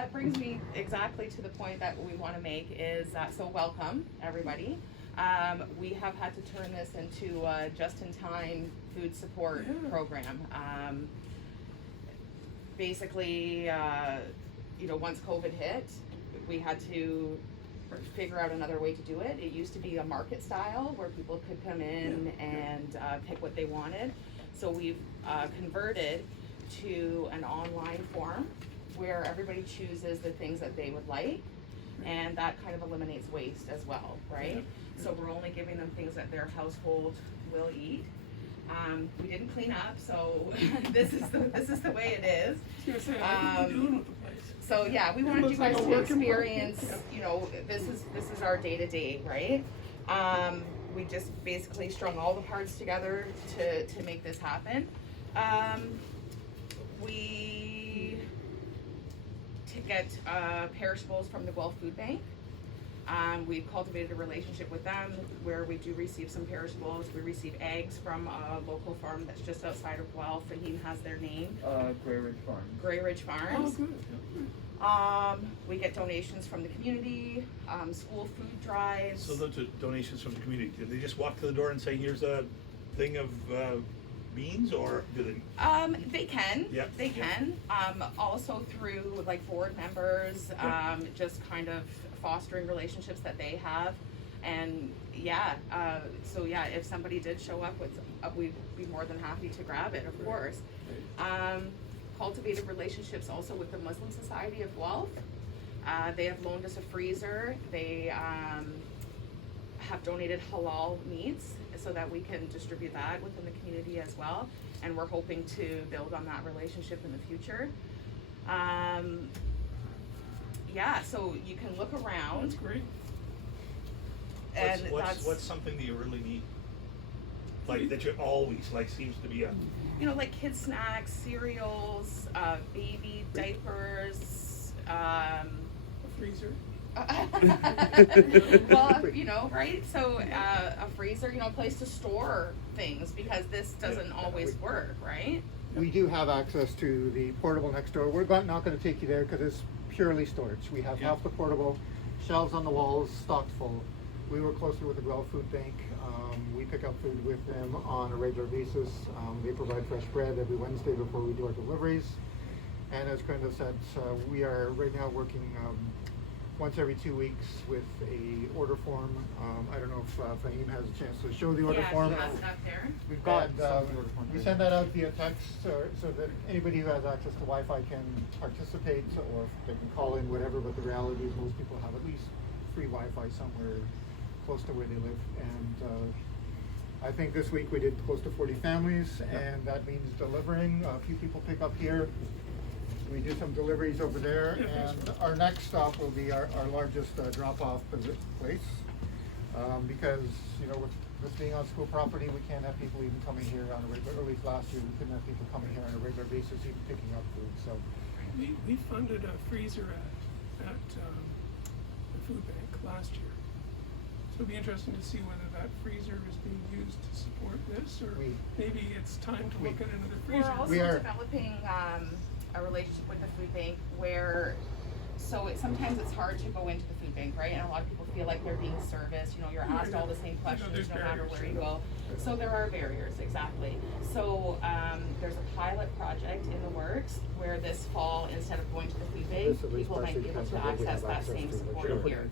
That brings me exactly to the point that we want to make is so welcome everybody. We have had to turn this into a just-in-time food support program. Basically, once COVID hit, we had to figure out another way to do it. It used to be a market style where people could come in and pick what they wanted. So we've converted to an online form where everybody chooses the things that they would like, and that kind of eliminates waste as well, right? So we're only giving them things that their household will eat. We didn't clean up, so this is the way it is. So yeah, we wanted you guys to experience, this is our day-to-day, right? We just basically strung all the parts together to make this happen. We get perishables from the Guelph Food Bank. We've cultivated a relationship with them where we do receive some perishables. We receive eggs from a local farm that's just outside of Guelph. Fahim has their name. Grey Ridge Farms. Grey Ridge Farms. Oh, good. We get donations from the community, school food drives. So those are donations from the community. Did they just walk to the door and say, here's a thing of beans, or do they? They can. Yeah. They can. Also through like board members, just kind of fostering relationships that they have, and so if somebody did show up with, we'd be more than happy to grab it, of course. Cultivated relationships also with the Muslim Society of Guelph. They have loaned us a freezer. They have donated halal meats so that we can distribute that within the community as well, and we're hoping to build on that relationship in the future. So you can look around. That's great. And what's something that you really need? Like that you always seems to be a like kids snacks, cereals, baby diapers, a freezer. Well, right? So a freezer, a place to store things, because this doesn't always work, right? We do have access to the portable next door. We're not going to take you there because it's purely storage. We have half the portable, shelves on the walls, stocked full. We work closely with the Guelph Food Bank. We pick up food with them on a regular basis. They provide fresh bread every Wednesday before we do our deliveries. And as Brenda said, we are right now working once every 2 weeks with a order form. I don't know if Fahim has a chance to show the order form. Yeah, stuff there. We've got, we send that out via text so that anybody who has access to Wi-Fi can participate, or they can call in, whatever, but the reality is most people have at least free Wi-Fi somewhere close to where they live. And I think this week we did close to 40 families, and that means delivering. A few people pick up here. We do some deliveries over there, and our next stop will be our largest drop-off place, because with this being on school property, we can't have people even coming here on a regular. At least last year, we couldn't have people coming here on a regular basis even picking up food. So we funded a freezer at the food bank last year. So it'd be interesting to see whether that freezer is being used to support this, or maybe it's time to look at another freezer. We're also developing a relationship with the food bank where, sometimes it's hard to go into the food bank, right? And a lot of people feel like they're being serviced. You're asked all the same questions no matter where you go. So there are barriers, exactly. So there's a pilot project in the works where this fall, instead of going to the food bank, people might be able to access that same support here.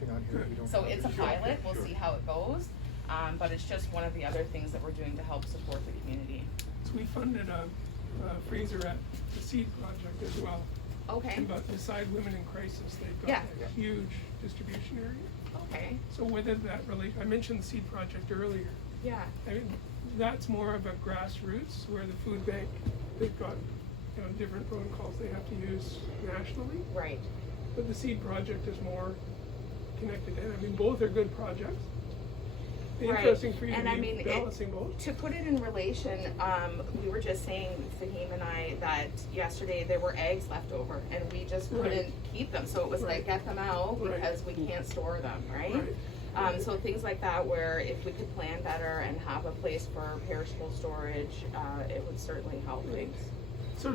So it's a pilot. We'll see how it goes. But it's just one of the other things that we're doing to help support the community. So we funded a freezer at the Seed Project as well. Okay. But beside Women in Crisis, they've got a huge distribution area. Okay. So whether that I mentioned the Seed Project earlier. Yeah. I mean, that's more of a grassroots, where the food bank, they've got different protocols they have to use nationally. Right. But the Seed Project is more connected in. I mean, both are good projects. Interesting for you to be balancing both. To put it in relation, we were just saying, Fahim and I, that yesterday there were eggs left over and we just couldn't keep them. So it was like, get them out because we can't store them, right? So things like that, where if we could plan better and have a place for perishable storage, it would certainly help things. So